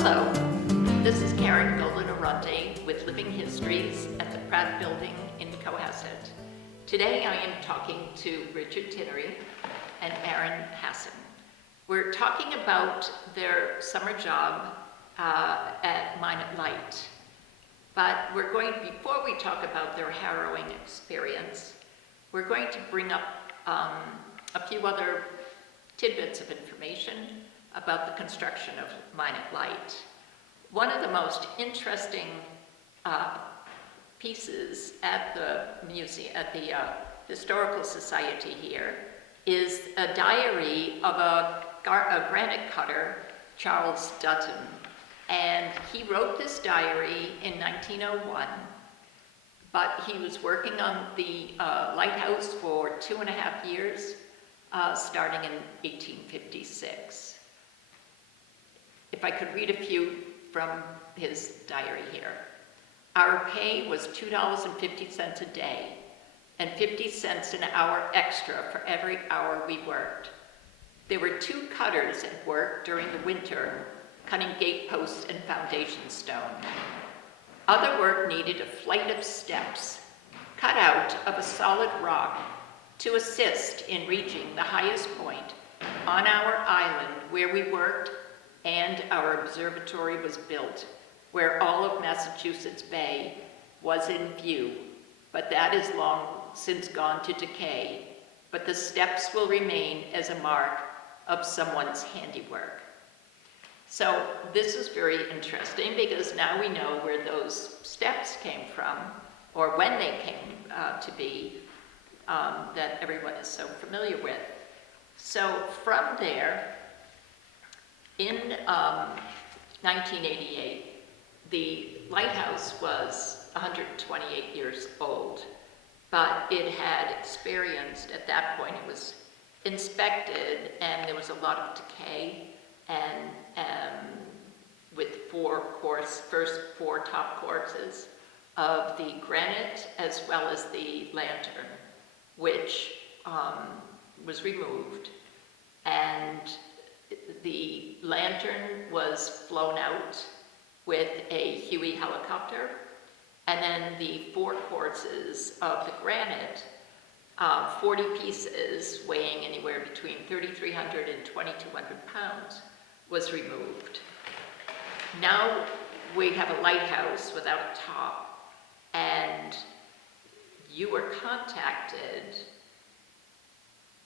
Hello, this is Karen Golden Oronte with Living Histories at the Pratt Building in Cohasset. Today I am talking to Richard Tinnery and Aaron Hassan. We're talking about their summer job at Minot Light. But before we talk about their harrowing experience, we're going to bring up a few other tidbits of information about the construction of Minot Light. One of the most interesting pieces at the museum, at the Historical Society here, is a diary of a granite cutter, Charles Dutton. And he wrote this diary in 1901, but he was working on the lighthouse for 2.5 years, starting in 1856. If I could read a few from his diary here. Our pay was $2.50 a day and 50 cents an hour extra for every hour we worked. There were 2 cutters at work during the winter, cutting gate posts and foundation stone. Other work needed a flight of steps cut out of a solid rock to assist in reaching the highest point on our island where we worked, and our observatory was built, where all of Massachusetts Bay was in view, but that is long since gone to decay. But the steps will remain as a mark of someone's handiwork. So this is very interesting because now we know where those steps came from, or when they came to be, that everyone is so familiar with. So from there, in 1988, the lighthouse was 128 years old, but it had experienced, at that point, it was inspected, and there was a lot of decay, and with first four top courses of the granite as well as the lantern, which was removed, and the lantern was flown out with a Huey helicopter, and then the 4 courses of the granite, 40 pieces weighing anywhere between 3,300 and 2,200 pounds, was removed. Now we have a lighthouse without a top, and you were contacted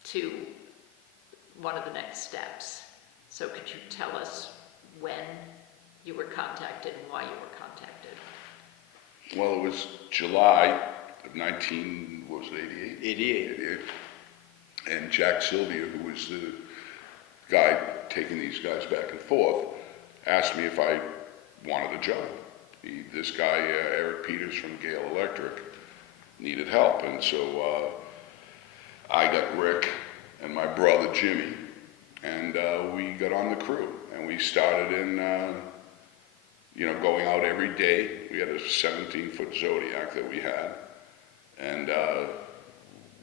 to one of the next steps. So could you tell us when you were contacted and why you were contacted? Well, it was July of 88? 88. And Jack Sylvia, who was the guy taking these guys back and forth, asked me if I wanted a job. This guy, Eric Peters from Gale Electric, needed help. And so I got Rick and my brother Jimmy, and we got on the crew. And we started in, going out every day. We had a 17-foot Zodiac that we had. And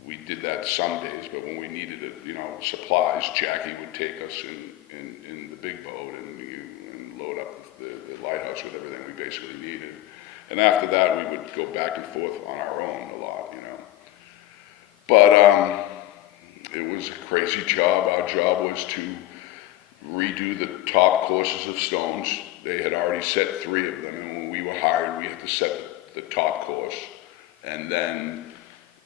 we did that some days, but when we needed it, supplies, Jackie would take us in the big boat and load up the lighthouse with everything we basically needed. And after that, we would go back and forth on our own a lot, But it was a crazy job. Our job was to redo the top courses of stones. They had already set 3 of them, and when we were hired, we had to set the top course. And then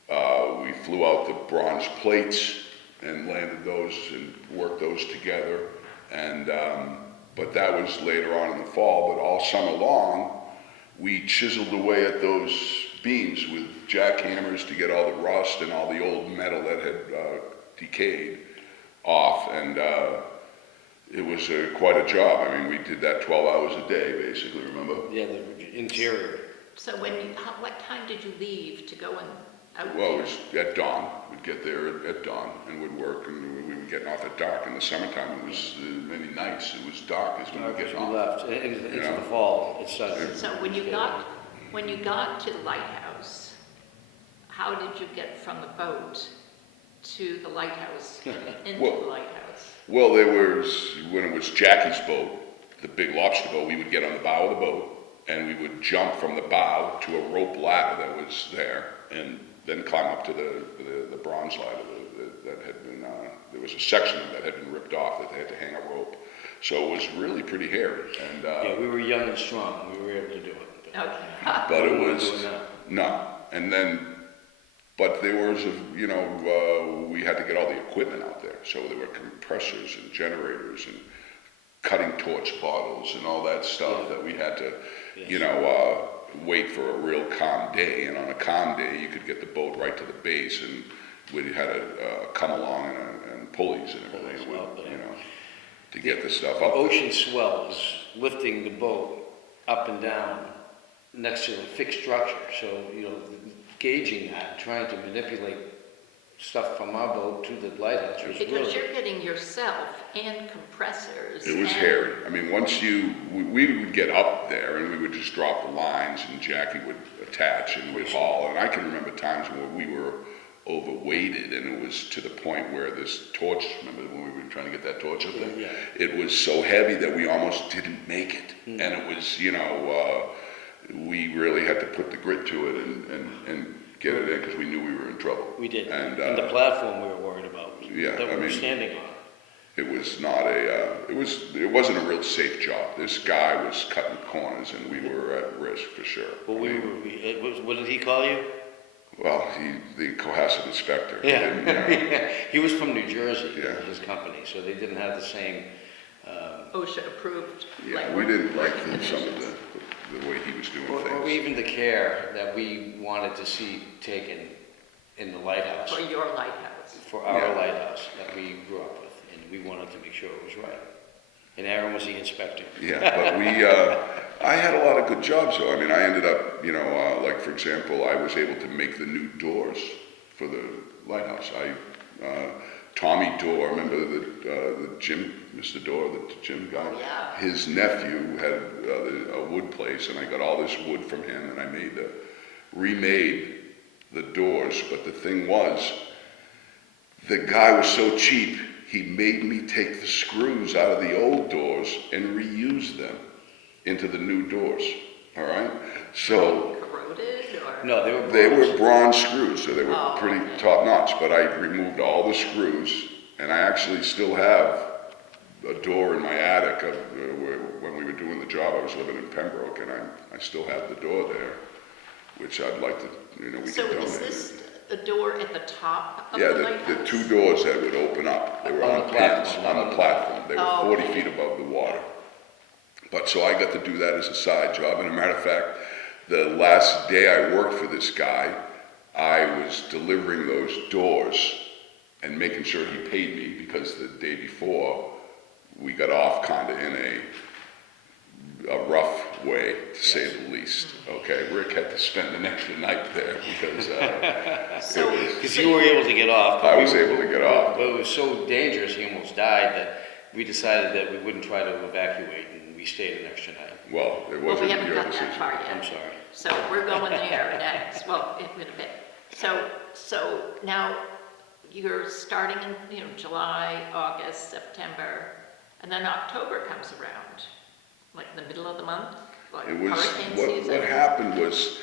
we flew out the bronze plates and landed those and worked those together. And but that was later on in the fall. But all summer long, we chiseled away at those beams with jackhammers to get all the rust and all the old metal that had decayed off. And it was quite a job. I mean, we did that 12 hours a day, basically, remember? Yeah, the interior. So what time did you leave to go and out? Well, it was at dawn. We'd get there at dawn and would work, and we were getting off at dark. In the summertime, it was many nights. It was dark as when we get off. We left into the fall. It's so when you got to the lighthouse, how did you get from the boat to the lighthouse, into the lighthouse? Well, when it was Jackie's boat, the big lobster boat, we would get on the bow of the boat, and we would jump from the bow to a rope ladder that was there, and then climb up to the bronze ladder that had been, there was a section that had been ripped off that they had to hang a rope. So it was really pretty hairy. And, Yeah, we were young and strong, we were able to do it. Okay. but it we weren't was, doing that. no. And then, but there was, we had to get all the equipment out there. So there were compressors and generators and cutting torch bottles and all that stuff that we had to, Yes. wait for a real calm day. And on a calm day, you could get the boat right to the base, and we had to come along and pulleys and everything, Pulleys out there. to get the stuff The up. ocean swells lifting the boat up and down next to the fixed structure. So, gauging that, trying to manipulate stuff from our boat to the lighthouse was Because really... you're getting yourself and compressors. It was and- hairy. I mean, we would get up there and we would just drop the lines, and Jackie would attach and we'd haul. And I can remember times when we were overweighted, and it was to the point where this torch, remember when we were trying to get that torch up there? Yeah. It was so heavy that we almost didn't make it. Mm. And it was, we really had to put the grit to it and get it in, because we knew we were in trouble. We did. And, And the platform we were worried about, yeah, that I we were mean- standing on. It was not it wasn't a real safe job. This guy was cutting corners, and we were at risk for sure. Well, what did he call you? Well, the Cohasset inspector. Yeah. And, He was from New Jersey, Yeah. his company, so they didn't have the same, OSHA approved. yeah, like, we didn't like working some of conditions. the way he was doing or things. even the care that we wanted to see taken in the lighthouse, For your lighthouse. for our Yeah. lighthouse that we grew up with, and we wanted to make sure it was right. And Aaron was the inspector. Yeah, but I had a lot of good jobs though. I mean, I ended up, like for example, I was able to make the new doors for the lighthouse. Tommy Dorr, remember the Jim, Mr. Dorr, the Jim guy? Oh, yeah. His nephew had a wood place, and I got all this wood from him, and I remade the doors. But the thing was, the guy was so cheap, he made me take the screws out of the old doors and reuse them into the new doors. All right, so. Corroded or? No, they were They bronze. were bronze screws, so they were Oh, pretty okay. top notch, but I removed all the screws, and I actually still have a door in my attic of when we were doing the job. I was living in Pembroke, and I still have the door there, which I'd like to, we So could donate is it. this a door at the top of Yeah, the the lighthouse? two doors that would open up, they were On on the pins, platform, on not the platform. They were Oh, 40 okay. feet above the water. But so I got to do that as a side job. And a matter of fact, the last day I worked for this guy, I was delivering those doors and making sure he paid me, because the day before we got off kind of in a rough way, to say the least. Okay, Rick had to spend an extra night there because So- it was. Because you were able to get off. I was able to get off. But it was so dangerous, he almost died, that we decided that we wouldn't try to evacuate, and we stayed an extra night. Well, it Well, we wasn't haven't your got decision. that far yet. I'm sorry. So we're going there next, well, in a bit. So now you're starting in, July, August, September, and then October comes around, like in the middle of the month, like It was, hurricane what season. happened was,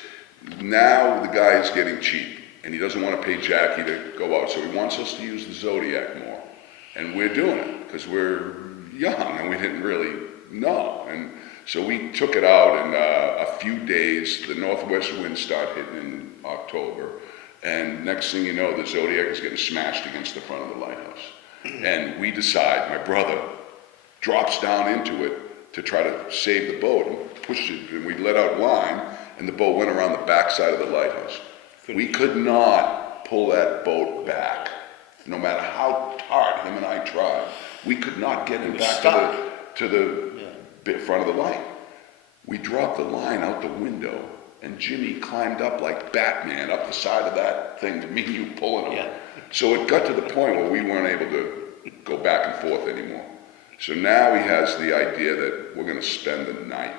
now the guy is getting cheap, and he doesn't want to pay Jackie to go out, so he wants us to use the Zodiac more. And we're doing it, because we're young, and we didn't really know. And so we took it out, and a few days, the northwest winds start hitting in October, and next thing you know, the Zodiac is getting smashed against the front of the lighthouse. And we decide, my brother drops down into it to try to save the boat, and pushed it, and we let out line, and the boat went around the backside of the lighthouse. We could not pull that boat back, no matter how hard him and I tried. We could not get him was back stuck. to the bit front of the light. We dropped the line out the window, and Jimmy climbed up like Batman up the side of that thing to meet you pulling him. Yeah. So it got to the point where we weren't able to go back and forth anymore. So now he has the idea that we're going to spend the night.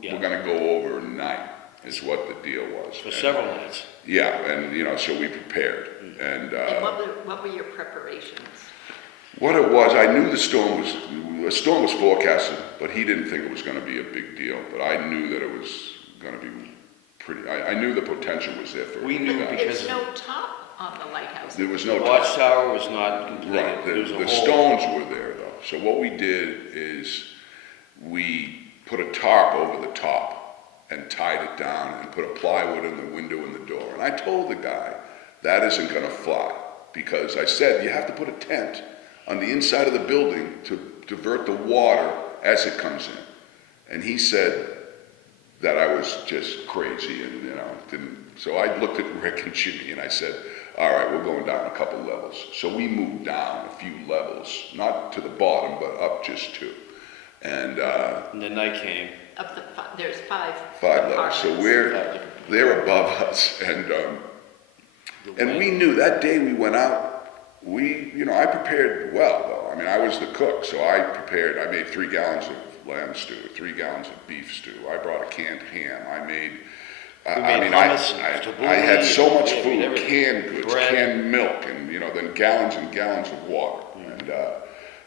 Yeah. We're going to go over a night, is what the deal was. For And- several nights. Yeah, and so we prepared. And And what were your preparations? What it was, I knew the storm was forecasted, but he didn't think it was going to be a big deal. But I knew that it was going to be pretty. I knew the potential was there for. We knew There's no top on the lighthouse. There was The no top. watchtower was not completed. Right. There was a The hole. stones were there though. So what we did is we put a tarp over the top and tied it down and put a plywood in the window and the door. And I told the guy that isn't going to fly because I said you have to put a tent on the inside of the building to divert the water as it comes in. And he said that I was just crazy and, didn't. So I looked at Rick and Jimmy and I said, all right, we're going down a couple levels. So we moved down a few levels, not to the bottom, but up just two. And And the night came. There's five. five levels. So they're above us. And we knew that day we went out, I prepared well though. I mean, I was the cook, so I made 3 gallons of lamb stew, 3 gallons of beef stew. I brought a canned ham. I had so much food, canned goods, bread. canned milk, and then gallons and gallons of water. And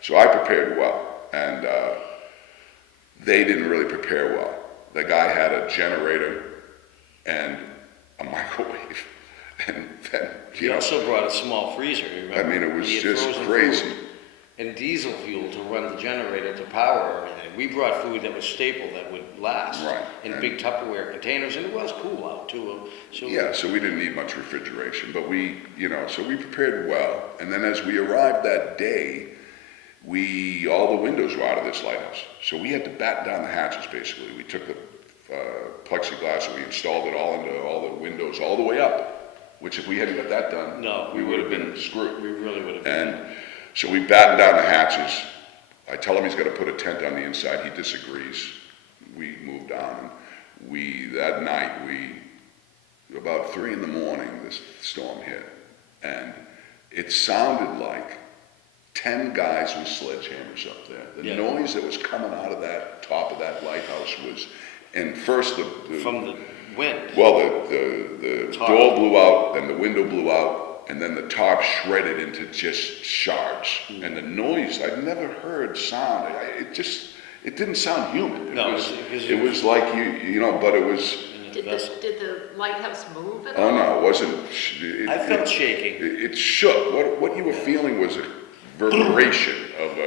so I prepared well, and they didn't really prepare well. The guy had a generator and a microwave, and then He also brought a small freezer, you remember? I mean, it was He had just frozen crazy. food and diesel fuel to run the generator to power everything. We brought food that was staple, that would last. Right. In And- big Tupperware containers, and it was cool out too. So Yeah, so we didn't need much refrigeration, but so we prepared well. And then as we arrived that day, all the windows were out of this lighthouse. So we had to batten down the hatches, basically. We took the plexiglass and we installed it all into all the windows all the way up, which if we hadn't got that done, No, we would have been screwed. we really would have been. And so we battened down the hatches. I tell him he's got to put a tent on the inside. He disagrees. We moved on. And that night, about 3 a.m, this storm hit. And it sounded like 10 guys with sledgehammers up there. The noise that was coming out of that top of that lighthouse was, and first From the wind. well, the Tarp. door blew out, then the window blew out, and then the tarp shredded into just shards. And the noise, I'd never heard sound. It didn't sound human. No, It was like but it was. Did the lighthouse move at Oh all? no, it wasn't. I felt shaking. It shook. What you were feeling was a reverberation of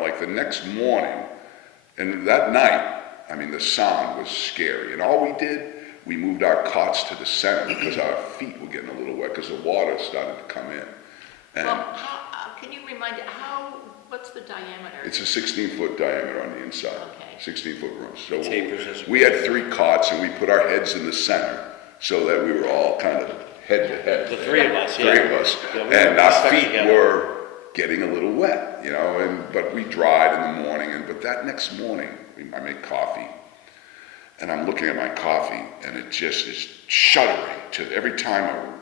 like the next morning, and that night. I mean, the sound was scary, and all we did. We moved our cots to the center because our feet were getting a little wet because the water started to come in. And Well, can you remind, what's the diameter? it's a 16-foot diameter on the inside, Okay. 16-foot room. So Tapers as we had 3 cots and we put our heads in the center so that we were all kind of head to head. The 3 of us, yeah. 3 of us. Yeah, we And were our stuck feet together. were getting a little wet, but we dried in the morning. But that next morning, I made coffee. And I'm looking at my coffee, and it just is shuddering to every time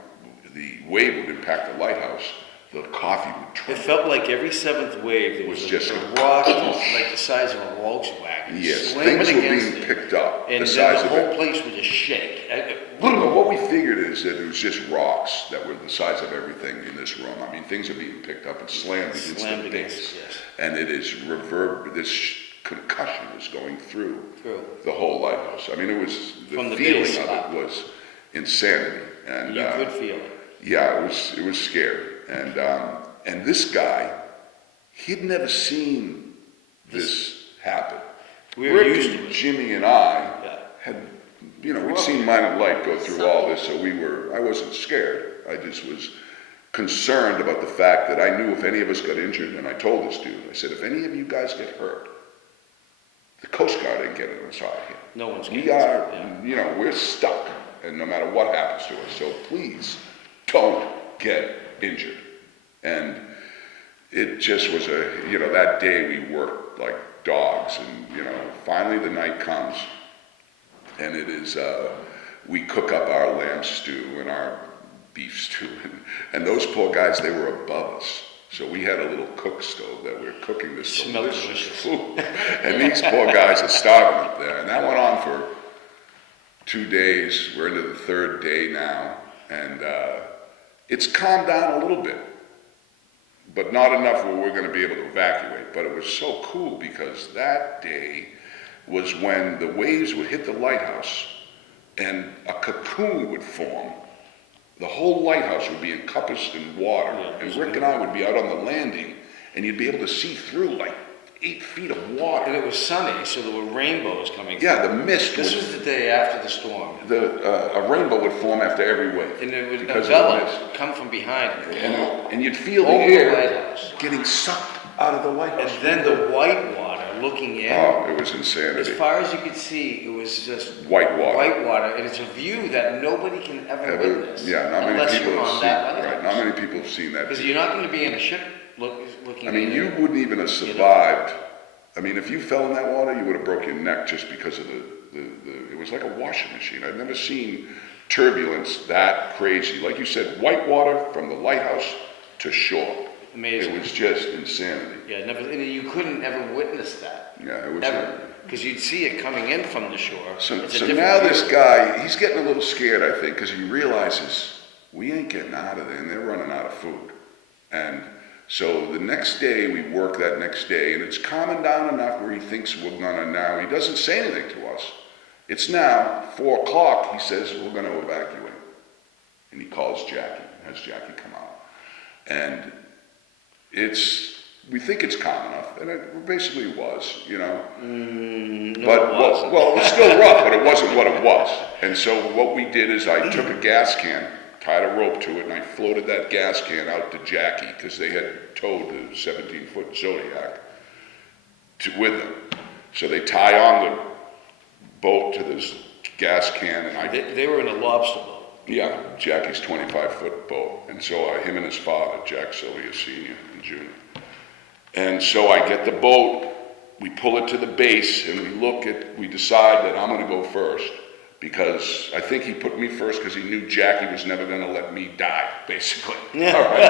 the wave would impact the lighthouse, the coffee would It tremble. felt like every 7th wave there was Was just a a- rock like the size of a Volkswagen. Yes, slamming things were against being it. picked up And the then size the of whole it. place would just shake. But what we figured is that it was just rocks that were the size of everything in this room. I mean, things are being picked up and slammed against Slammed the against base. it, yes. And it is this concussion is going through True. the whole lighthouse. I mean, it was From the feeling base of up. it was insanity. And You could feel it. yeah, it was scary. And this guy, he'd never seen this happen. We were Rick used and to it. Jimmy and I Yeah. had, we'd seen Minot Light go through all this, so I wasn't scared. I just was concerned about the fact that I knew if any of us got injured, and I told this dude, I said, if any of you guys get hurt, the Coast Guard ain't getting us out of here. No one's We getting are, yeah. we're stuck, and no matter what happens to us, so please don't get injured. And it just was that day we worked like dogs, and finally the night comes, and it is, we cook up our lamb stew and our beef stew, and those poor guys, they were above us. So we had a little cook stove that we were cooking this Smelled delicious delicious. food. And these poor guys are starving up there. And that went on for 2 days. We're into the 3rd day now. And it's calmed down a little bit. but not enough where we're going to be able to evacuate. But it was so cool because that day was when the waves would hit the lighthouse and a cocoon would form. The whole lighthouse would be encompassed in water, and Rick and I would be out on the landing, and you'd be able to see through like 8 feet of water. And it was sunny, so there were rainbows coming. Yeah, the mist. This was the day after the storm. A rainbow would form after every wave. And it would because envelop, of the mist. come from behind. And you'd feel the over air the lighthouse. getting sucked out of the lighthouse. And then the white water looking in. Oh, it was As insanity. far as you could see, it was just White water. white water, and it's a view that nobody can ever witness. Yeah, not many unless people you're have on seen. that Right, lighthouse. not many people have seen that. Because you're not going to be in a ship looking. I mean, in you it. wouldn't even have survived. I mean, if you fell in that water, you would have broke your neck just because of it was like a washing machine. I've never seen turbulence that crazy. Like you said, white water from the lighthouse to shore. Amazing. It was just insanity. Yeah, never. And you couldn't ever witness that. Yeah, it was. Ever. Because you'd see it coming in from the shore. So It's a now different this view. guy, he's getting a little scared, I think, because he realizes we ain't getting out of there, and they're running out of food. And so the next day, we work that next day, and it's calming down enough where he thinks we're gonna now, he doesn't say anything to us. It's now 4 o'clock, he says, we're gonna evacuate. And he calls Jackie, has Jackie come out. And we think it's calm enough, and it basically was, you know. No, But, it wasn't. well, it was still rough, but it wasn't what it was. And so what we did is I took a gas can, tied a rope to it, and I floated that gas can out to Jackie, because they had towed the 17-foot Zodiac with them. So they tie on the boat to this gas can, and They were in a lobster boat. yeah, Jackie's 25-foot boat. And so him and his father, Jack Sylvia Sr. and Jr. And so I get the boat, we pull it to the base, and we decide that I'm gonna go first, because I think he put me first because he knew Jackie was never gonna let me die, basically. All right.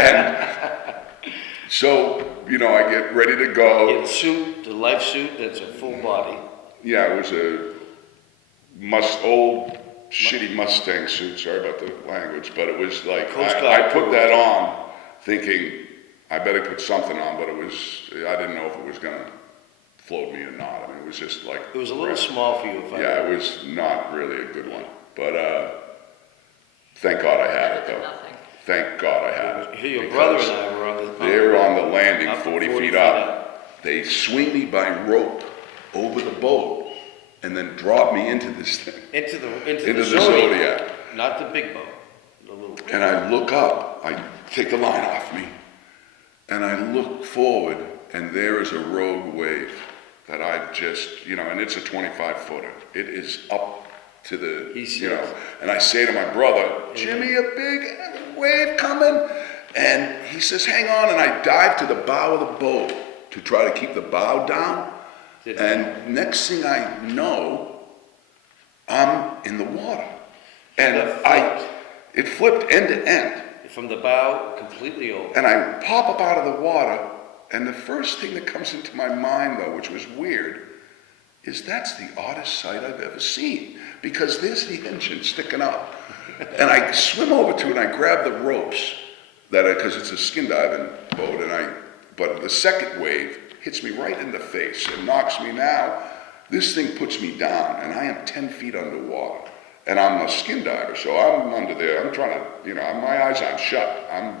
And so, you know, I get ready to go. You had the suit, the life suit, that's a full body. Yeah, it was a old shitty Mustang suit, sorry about the language, but it was like, Coast I Guard put crew. that on thinking I better put something on, but I didn't know if it was gonna float me or not. I mean, it was just like. It was a little small for you, if I Yeah, it was not really a good one, but thank God I had it though. Nothing. Thank God I had it. Your brother because and I were on the. They were on the landing Up 40 40 feet feet up. They swing me by rope over the boat and then drop me into this thing, Into into the the Zodiac. Zodiac. Not the big boat, the little. And I look up, I take the line off me, and I look forward, and there is a rogue wave that I just, you know, and it's a 25-footer. It is up to the, you know, and I say to my brother, Jimmy, a big wave coming. And he says, hang on, and I dive to the bow of the boat to try to keep the bow down. And next thing I know, I'm in the water. And it flipped end to end. From the bow, completely over. And I pop up out of the water, and the first thing that comes into my mind, though, which was weird, is that's the oddest sight I've ever seen, because there's the engine sticking up. And I swim over to it, and I grab the ropes, because it's a skin diving boat, but the second wave hits me right in the face and knocks me now. This thing puts me down, and I am 10 feet underwater. And I'm a skin diver, so I'm under there. I'm trying to, you know, my eyes aren't shut. I'm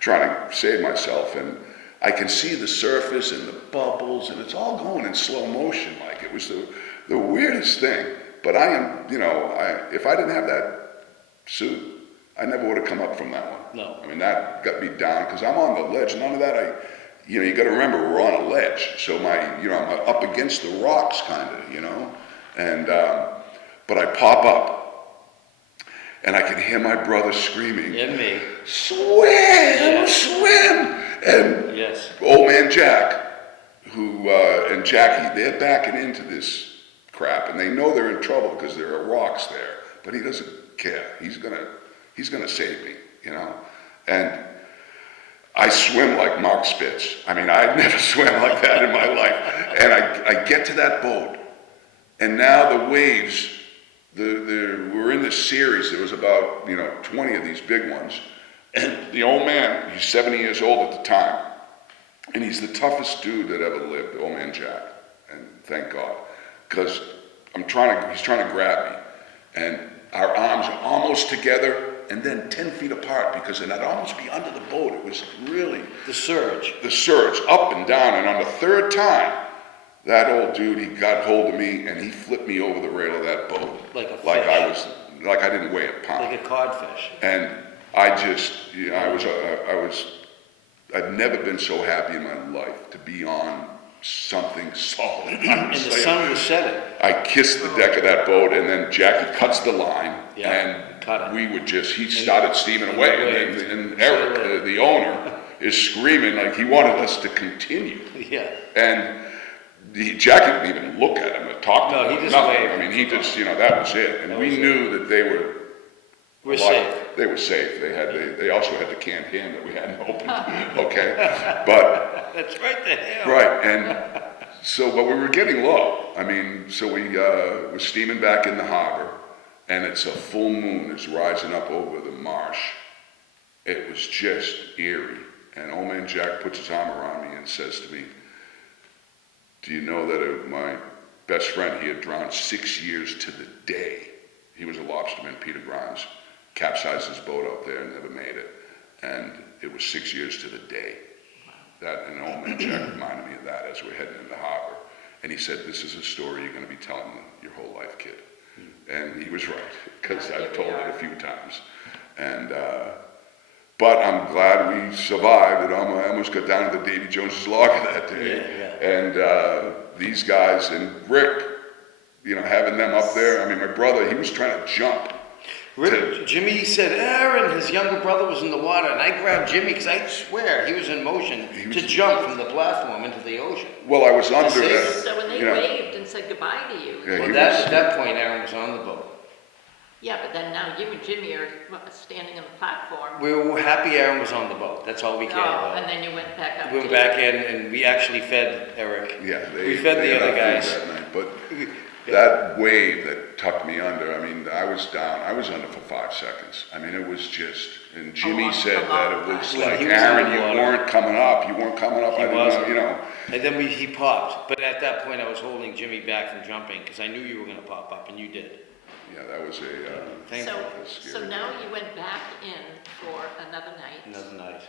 trying to save myself, and I can see the surface and the bubbles, and it's all going in slow motion. Like it was the weirdest thing. But I am, you know, if I didn't have that suit, I never would have come up from that one. No. I mean, that got me down because I'm on the ledge. None of that. You know, you got to remember we're on a ledge, so I'm up against the rocks, kind of, you know, and but I pop up. And I can hear my brother screaming, And me. swim, Yes. swim! And Yes. old man Jack, and Jackie, they're backing into this crap, and they know they're in trouble because there are rocks there, but he doesn't care. He's gonna save me, you know? And I swim like Mark Spitz. I mean, I've never swam like that in my life. And I get to that boat, and now the waves, we're in this series. There was about 20 of these big ones, And the old man, he's 70 years old at the time, and he's the toughest dude that ever lived, old man Jack. And thank God, because he's trying to grab me, and our arms are almost together, and then 10 feet apart, because then I'd almost be under the boat. It was really The surge. the surge, up and down, and on the third time, that old dude, he got hold of me, and he flipped me over the rail of that boat. Like a fish. Like I didn't weigh a pound. Like a codfish. And I just, you know, I'd never been so happy in my life to be on something solid. And the sun was setting. I kissed the deck of that boat, and then Jackie cuts the line, Yeah, and cut it. he started steaming away, and Eric, the owner, is screaming like he wanted us to continue. Yeah. And Jackie didn't even look at him or talk to him. No, he just nothing. waved. I mean, he just, you know, that was it. And we knew that they were We're safe. They were safe. They also had the canned ham that we hadn't opened. Okay, but That's right there. right, and so but we were getting low. I mean, so we were steaming back in the harbor, and it's a full moon is rising up over the marsh. It was just eerie, and old man Jack puts his arm around me and says to me, "Do you know that my best friend, he had drowned 6 years to the day. He was a lobsterman, Peter Grimes, capsized his boat out there and never made it. And it was 6 years to the day." That, and old man Jack reminded me of that as we're heading in the harbor. And he said, "This is a story you're going to be telling your whole life, kid." And he was right, because I've told it a few times. And, but I'm glad we survived. I almost got down to the Davy Jones's logger that day. Yeah. And these guys, and Rick, you know, having them up there. I mean, my brother, he was trying to jump. Jimmy said Aaron, his younger brother, was in the water, and I grabbed Jimmy because I swear he was in motion to jump from the platform into the ocean. Well, I was under save that. him. So when they you know, waved and said goodbye to you, Yeah, Well, he at that point, Aaron was on the boat. yeah, but then now you and Jimmy are standing on the platform. We were happy Aaron was on the boat. That's all we cared Oh, about. and then you went back up. We went to- back in, and we actually fed Eric. Yeah, we fed the had other our food guys. that night, but that wave that tucked me under, I mean, I was down. I was under for 5 seconds. I mean, it was just. And Jimmy long- said a that long it was time. like, He was "Aaron, in the you water. weren't coming up. You weren't coming up." He I didn't wasn't. know, you know. And then he popped. But at that point, I was holding Jimmy back from jumping because I knew you were going to pop up, and you did. Yeah, that was a. Thank So, you. That's so scary. now you went back in for another night. Another night.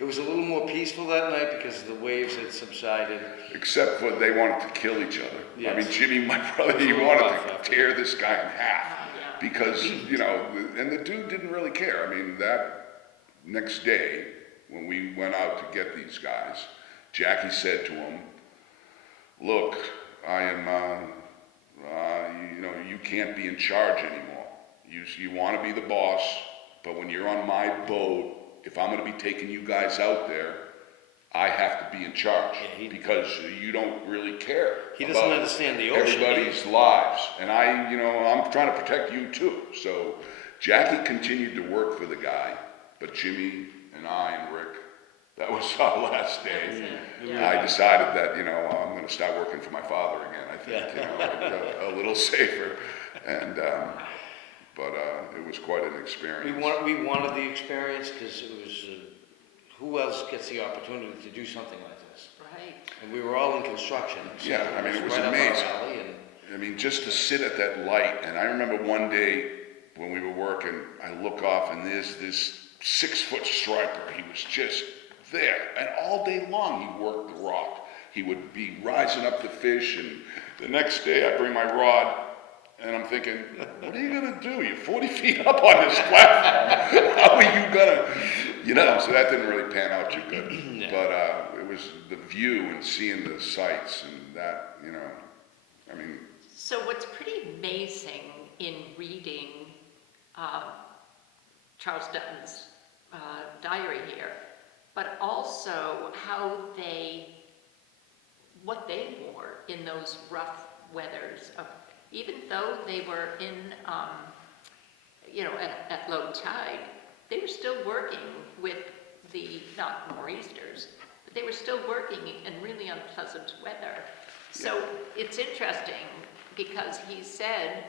It was a little more peaceful that night because the waves had subsided. Except for they wanted to kill each other. I mean, Yes. Jimmy, my brother, he It was a wanted rough to effort. tear this guy in half. Yeah. Because, you know, and the dude didn't really care. I mean, that next day, when we went out to get these guys, Jackie said to him, "Look, I am, you know, you can't be in charge anymore. You want to be the boss, but when you're on my boat, if I'm going to be taking you guys out there, I have to be in charge Yeah, because you don't really care. He doesn't about understand the ocean. everybody's lives, and I'm trying to protect you too." So Jackie continued to work for the guy, but Jimmy and I and Rick, that was our last day. That's it, Yeah. yeah. I decided that, you know, I'm going to start working for my father again. I think, Yeah. you know, a little safer, and but it was quite an experience. We wanted the experience because it was, who else gets the opportunity to do something like this? Right. And we were all in construction. So Yeah, I mean, it was right up our amazing. alley, and I mean, just to sit at that light, and I remember one day when we were working, I look off and there's this 6-foot striper. He was just there, and all day long he worked the rock. He would be rising up the fish, and the next day I bring my rod, and I'm thinking, what are you gonna do? You're 40 feet up on this platform. How are you gonna, you know? So that didn't really pan out too good. No. But it was the view and seeing the sights, and that, you know, I mean. So what's pretty amazing in reading Charles Dutton's diary here, but also what they wore in those rough weathers of, even though they were in, at low tide, they were still working with not nor'easters, but they were still working in really unpleasant weather. So it's interesting because he said,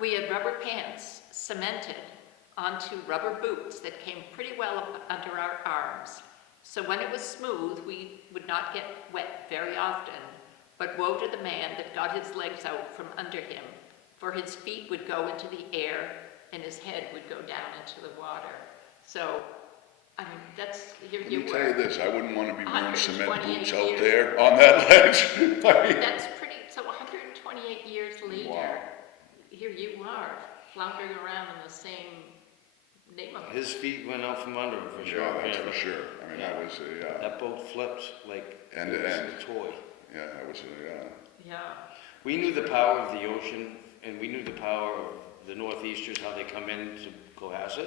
we had rubber pants cemented onto rubber boots that came pretty well up under our arms. So when it was smooth, we would not get wet very often, but woe to the man that got his legs out from under him, for his feet would go into the air and his head would go down into the water. So, I mean, that's, here Let you me tell you were. this, I wouldn't want to be wearing cement 128 boots out years. there on that ledge. I mean, That's pretty, so 128 years later, wow. here you are, floundering around in the same neighborhood. His feet went out from under him for sure. Yeah, that's for sure. I mean, that was That boat flipped like End it to was end. a toy. yeah, that was Yeah, We knew the power of the ocean, and we knew the power of the northeasters, how they come into Cohasset.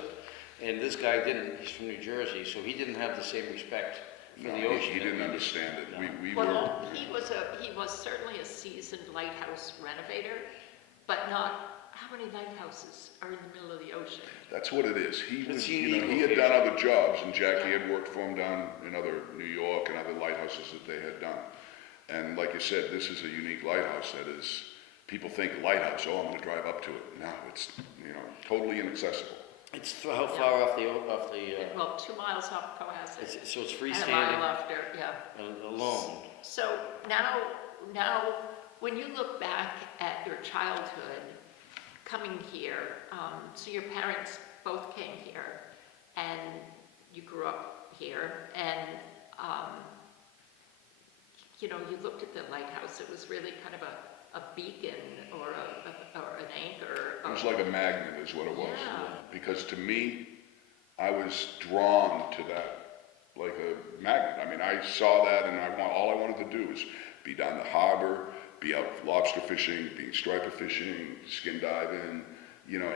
And this guy didn't. He's from New Jersey, so he didn't have the same respect for no, the ocean. he that didn't we did. understand it. No. We well, were, he was certainly a seasoned lighthouse renovator, but not, how many lighthouses are in the middle of the ocean? that's what it is. He It's was, unique he had done location. other jobs, and Jackie had worked for him down in other New York and other lighthouses that they had done. And like you said, this is a unique lighthouse that is, people think lighthouse, oh, I'm gonna drive up to it. No, it's, totally inaccessible. It's how far off the Well, 2 miles off Cohasset. so it's And a mile freestanding after, yeah. alone. So now, when you look back at your childhood, coming here, so your parents both came here, and you grew up here, and, you looked at the lighthouse, it was really kind of a beacon or an anchor. It was like a magnet is what it was. Yeah. Because to me, I was drawn to that like a magnet. I mean, I saw that and all I wanted to do was be down the harbor, be out lobster fishing, be striper fishing, skin diving,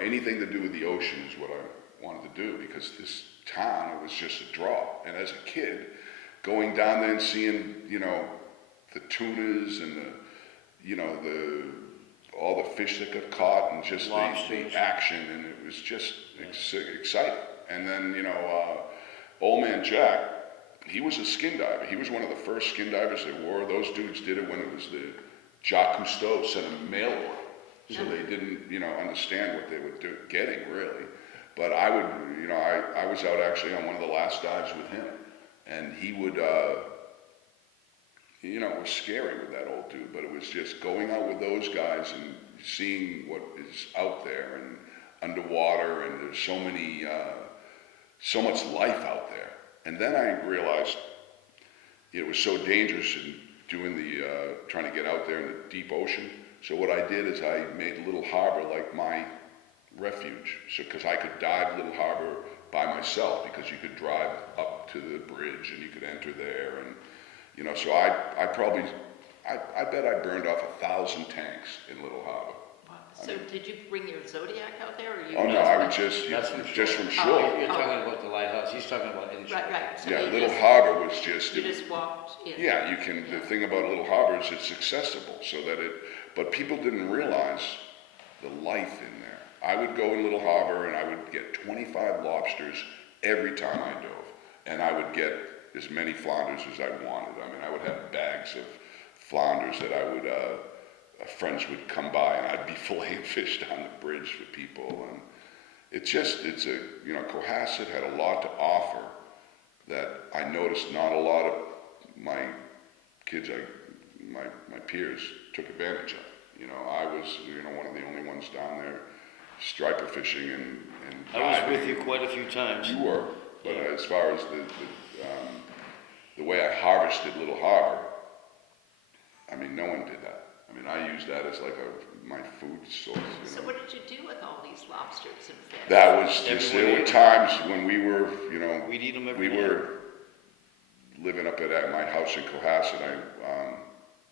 anything to do with the ocean is what I wanted to do because this town, it was just a draw. And as a kid, going down there and seeing, the tunas and all the fish that got caught and just Lobsters. the action, and it was just exciting. And then, old man Jack, he was a skin diver. He was one of the first skin divers there were. Those dudes did it when it was the Jacques Cousteau sent them mail order. So they didn't, understand what they were getting really. But I would, I was out actually on one of the last dives with him, and he would, it was scary with that old dude, but it was just going out with those guys and seeing what is out there and underwater, and there's so much life out there. And then I realized it was so dangerous in doing trying to get out there in the deep ocean. So what I did is I made Little Harbor like my refuge. So, because I could dive Little Harbor by myself, because you could drive up to the bridge and you could enter there, and so I bet I burned off 1,000 tanks in Little Harbor. Wow. So did you bring your Zodiac out there, or you? Oh no, I would just That's from just shore. from shore. You're talking about the lighthouse. He's talking about inshore. Right. So Yeah, you Little just- Harbor was just. You just walked in. Yeah, you can. The thing about Little Harbor is it's accessible, so that but people didn't realize the life in there. I would go in Little Harbor and I would get 25 lobsters every time I dove, and I would get as many flounders as I wanted. I mean, I would have bags of flounders that I would, friends would come by and I'd be filleting fish down the bridge with people. And Cohasset had a lot to offer that I noticed not a lot of my kids, my peers took advantage of. I was, one of the only ones down there striper fishing and I was diving. with you quite a few times. You were, but as far as the way I harvested Little Harbor, I mean, no one did that. I mean, I used that as like my food source. So what did you do with all these lobsters and fish? That was just, there were times when we were, We'd eat them every we day. were living up at my house in Cohasset.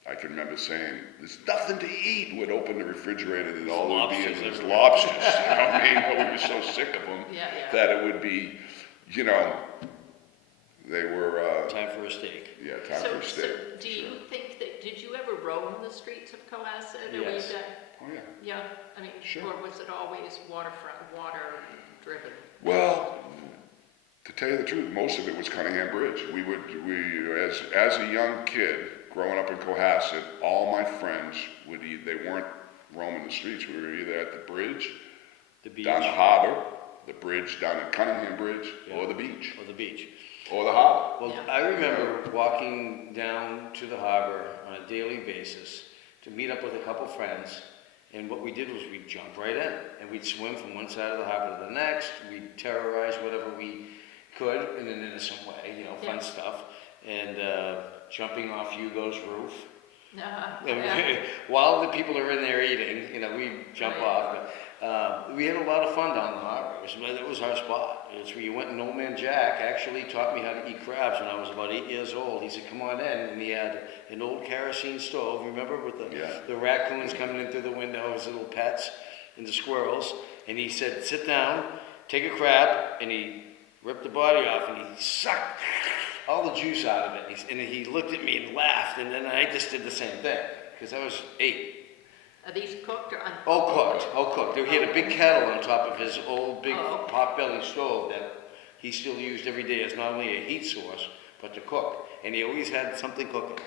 I can remember saying, "There's nothing to eat." We'd open the refrigerator and all there would be Lobsters was everywhere. lobsters. You know what I mean? But we were so sick of them Yeah. that it would be, they were, Time for a steak. yeah, time for a steak. So do you think did you ever roam the streets of Cohasset? Or were you Yes. Oh yeah. Yeah, I mean, Sure. or was it always water driven? Well, to tell you the truth, most of it was Cunningham Bridge. As a young kid growing up in Cohasset, all my friends they weren't roaming the streets. We were either at the bridge, The beach. down the harbor, the bridge down at Cunningham Bridge, or the beach, Or the beach. or the harbor. Well, Yeah. I remember walking down to the harbor on a daily basis to meet up with a couple friends, and what we did was we'd jump right in, and we'd swim from one side of the harbor to the next. We'd terrorize whatever we could in an innocent way, you know, fun Yeah. stuff, and jumping off Hugo's roof. Yeah. While the people are in there eating, you know, we jump Right. off. But, we had a lot of fun down the harbor. It was our spot. It's where you went. And Old Man Jack actually taught me how to eat crabs when I was about 8 years old. He said, "Come on in," and he had an old kerosene stove. Remember with the raccoons coming in through the window as little pets, and the squirrels. And he said, "Sit down, take a crab," and he ripped the body off and he sucked all the juice out of it. And he looked at me and laughed, and then I just did the same thing because I was 8. Are these cooked or uncooked? All cooked. He had a big kettle on top of his old big Oh. pot-belly stove that he still used every day as not only a heat source, but to cook. And he always had something cooking.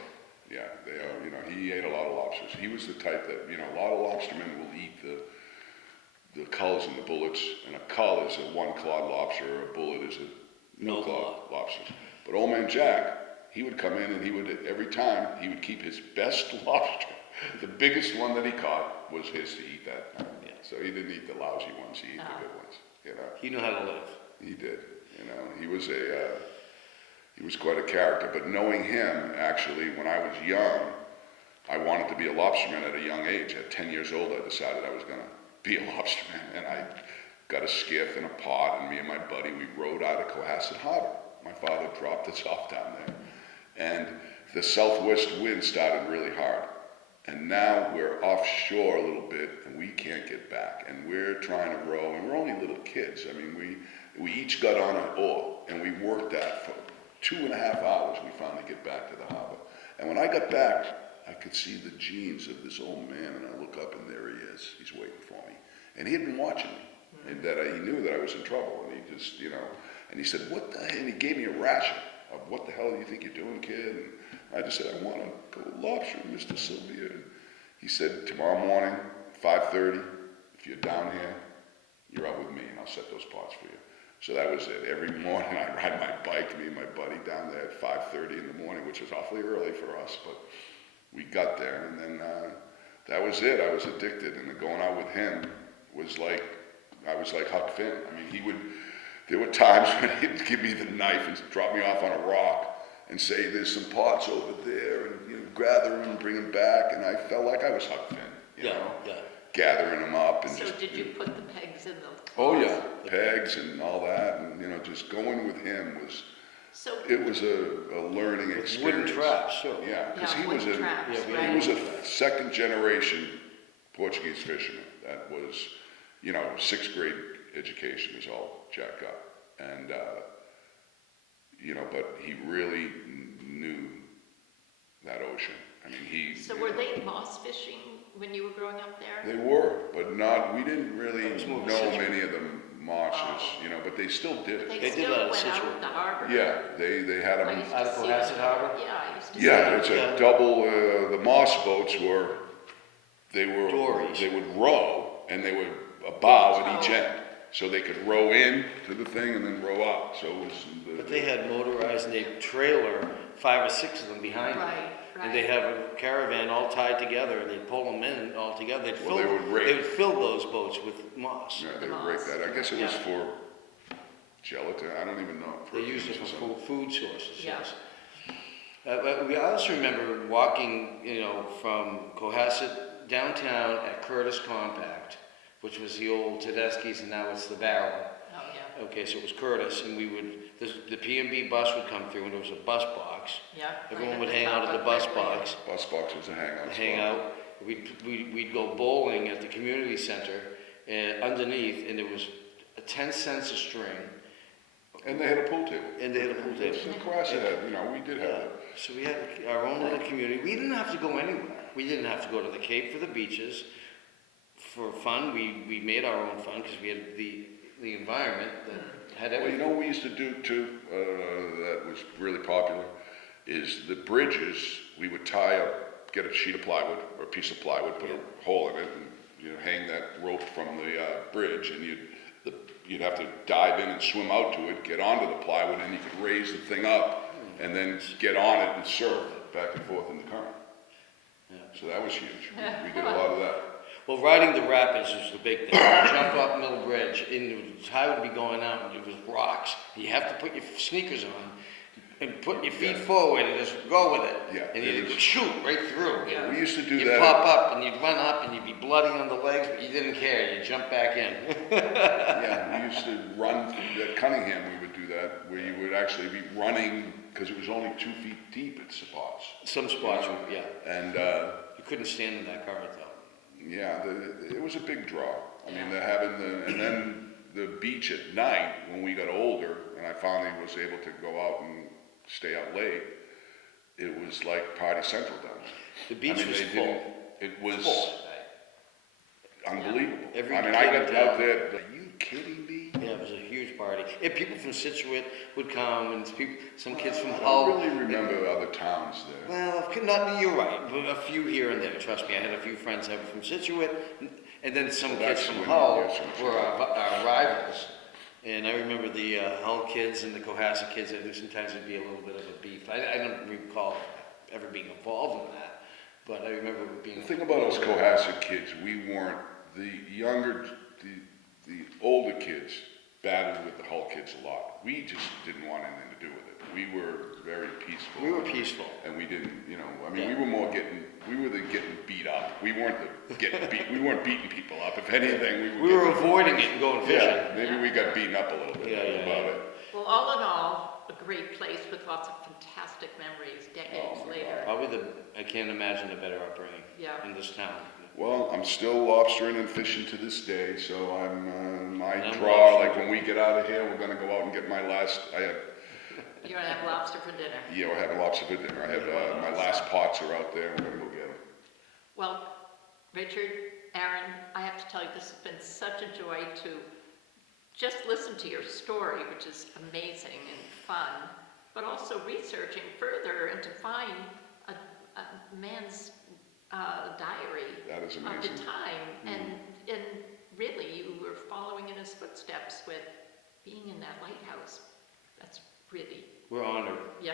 Yeah, they are, you know, he ate a lot of lobsters. He was the type that, you know, a lot of lobstermen will eat the culls and the bullets, and a cull is a one-clawed lobster, or a bullet is a no-clawed lobster. But Old Man Jack, he would come in and he would, every time, he would keep his best lobster. The biggest one that he caught was his to eat that time. Yeah. So he didn't eat the lousy ones, he ate the good ones, you know. He knew how to live. He did, you know. He was quite a character. But knowing him, actually, when I was young, I wanted to be a lobsterman at a young age. At 10 years old, I decided I was going to be a lobsterman, and I got a skiff and a pot, and me and my buddy, we rowed out of Cohasset Harbor. My father dropped us off down there, and the southwest wind started really hard. And now we're offshore a little bit, and we can't get back. And we're trying to row, and we're only little kids. I mean, we each got on an oar, and we worked that for 2.5 hours. We finally get back to the harbor. And when I got back, I could see the jeans of this old man, and I look up, and there he is. He's waiting for me. And he had been watching me, and that he knew that I was in trouble. And he just, you know, and he said, "What the hell?" And he gave me a ration of, "What the hell do you think you're doing, kid?" And I just said, "I want to go lobster, Mr. Sylvia." And he said, "Tomorrow morning, 5:30, if you're down here, you're up with me, and I'll set those pots for you." So that was it. Every morning I ride my bike, me and my buddy, down there at 5:30 in the morning, which was awfully early for us, but we got there, and then that was it. I was addicted, and going out with him was like, I was like Huck Finn. I mean, there were times when he'd give me the knife and drop me off on a rock and say, "There's some pots over there," and, you know, gather them and bring them back, and I felt like I was Huck Finn, you know, gathering them up and So just. did you put the pegs in the? Oh yeah, pegs and all that, and, you know, just going with him was, So, it was a learning With experience. wooden traps, too. Yeah, because yeah, he was wooden traps, yeah, he was right? a second generation Portuguese fisherman. That was, you know, 6th grade education is all Jack got. And, you know, but he really knew that ocean. I mean, So were they moss fishing when you were growing up there? They were, but we didn't really It was more know Situate. many of the mosses, you know, but they still did it. They They did still that at went out Situate. of the harbor. Yeah, they had I them. used Out to of see Cohasset them. Harbor? Yeah, I used to see Yeah, them. it's Yeah. a double, the moss boats were, Dories. they would row, and they would a bow at each Oh. end. So they could row in to the thing and then row out, so it was. But they had motorized, and they trailer 5 or 6 of them behind them. Right, And they right. have a caravan all tied together, and they'd pull them in all together. They'd Well, they would rake. fill those boats with moss. Yeah, they The would rake moss. that. I guess it was Yeah. for gelatin, I don't even know. They used it proteins or for something. food sources, Yeah. yes. But we also remember walking, you know, from Cohasset downtown at Curtis Compact, which was the old Tedeschi's, and now it's the Barrel. Oh, yeah, Okay, so it was Curtis, and the P&B bus would come through, and there was a bus box. yeah. Everyone right would at hang top out at the of bus Redway. box, Bus box was a hangout spot. hang out. We'd go bowling at the community center, underneath, and there was 10 cents a string, And they had a pool table. and they had a pool table. Of course it had, you know, we did have Yeah, it. so we had our own little community. We didn't have to go anywhere. We didn't have to go to the Cape for the beaches. For fun, we made our own fun because we had the environment that had Well, you everything. know what we used to do too, that was really popular, is the bridges, we would get a sheet of plywood or a piece of plywood, put a hole in it, and, you know, hang that rope from the bridge, and the you'd have to dive in and swim out to it, get onto the plywood, and you could raise the thing up and then get on it and surf back and forth in the current. Yeah. So that was huge. We did a lot of that. Well, riding the rapids was the big thing. You jump up Middle Bridge, and the tide would be going out, and it was rocks. You have to put your sneakers on and put your feet forward and just go with it. Yeah, And it you'd was- shoot right through. Yeah. We used to do You'd that. pop up, and you'd run up, and you'd be bloody on the legs, but you didn't care. You'd jump back in. Yeah, we used to run at Cunningham. We would do that, where you would actually be running because it was only 2 feet deep at spots. Some spots, yeah. And You couldn't stand in that current, though. yeah, it was a big draw. I mean, and then the beach at night when we got older, and I finally was able to go out and stay out late. It was like Party Central down there. The beach I mean, was they full. didn't- It was Full. unbelievable. Every I mean, I kid got in out town. there. Are you kidding me? Yeah, it was a huge party. And people from Situate would come, and some kids from I Hull. don't really remember other towns there. Well, you're right, but a few here and there, trust me. I had a few friends that were from Situate, and then some Well, kids that's from when Hull you get some- were our rivals. And I remember the Hull kids and the Cohasset kids, I think sometimes there'd be a little bit of a beef. I don't recall ever being involved in that, but I remember being... The thing about us Cohasset kids, we weren't, the older kids battled with the Hull kids a lot. We just didn't want anything to do with it. We were very peaceful. We were peaceful. And we didn't, I mean, we were the getting beat up. We weren't we weren't beating people up. If anything, We were avoiding it and going fishing. yeah, maybe we got beaten up a little bit about it. Well, all in all, a great place with lots of fantastic memories decades Oh, my later. Probably I can't imagine a better upbringing Yeah. in this town. Well, I'm still lobstering and fishing to this day, so my And I'm draw, lobstering. like when we get out of here, we're gonna go out and get my last, You're gonna have lobster for dinner. yeah, we're having lobster for dinner. I have, my last pots are out there, we're gonna go get them. Well, Richard, Aaron, I have to tell you, this has been such a joy to just listen to your story, which is amazing and fun, but also researching further and to find a man's diary That is of the amazing. time, and really you were following in his footsteps with being in that lighthouse. That's really, We're honored. yeah.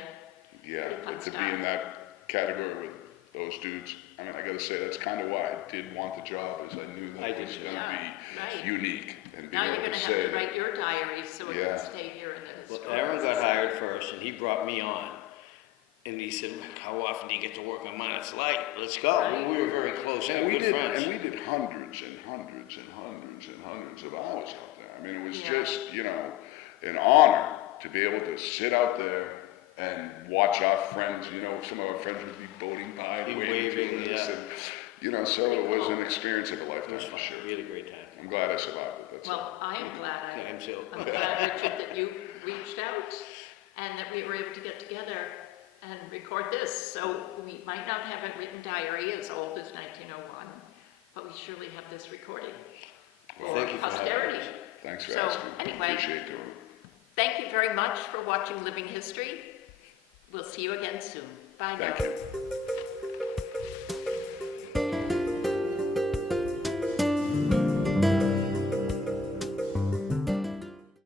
Yeah, Pretty fun but to be stuff. in that category with those dudes, I mean, I gotta say, that's kind of why I did want the job, is I knew I that did it was too. gonna Yeah, right. be unique and be Now you're able gonna to have say, to write your diary so it Yeah. can stay here in the Well, historical Aaron got society. hired first, and he brought me on. And he said, how often do you get to work on Minot's Light? Let's go. Right. We were very close and good friends. and we did hundreds and hundreds and hundreds and hundreds of hours out there. I mean, it was Yeah. just, an honor to be able to sit out there and watch our friends, some of our friends would be boating by, Be waving to us, yeah. and, so it was Cool. an experience of a It lifetime was for fun. sure. We had a great time. I'm glad I survived it, that's all. Well, I am glad Yeah, I'm too. I'm glad, Richard, that you reached out and that we were able to get together and record this. So we might not have a written diary as old as 1901, but we surely have this recording Well, Thank you for having posterity. us. Thanks for So, asking. anyway. Appreciate doing it. Thank you very much for watching Living History. We'll see you again soon. Bye now. Thank you.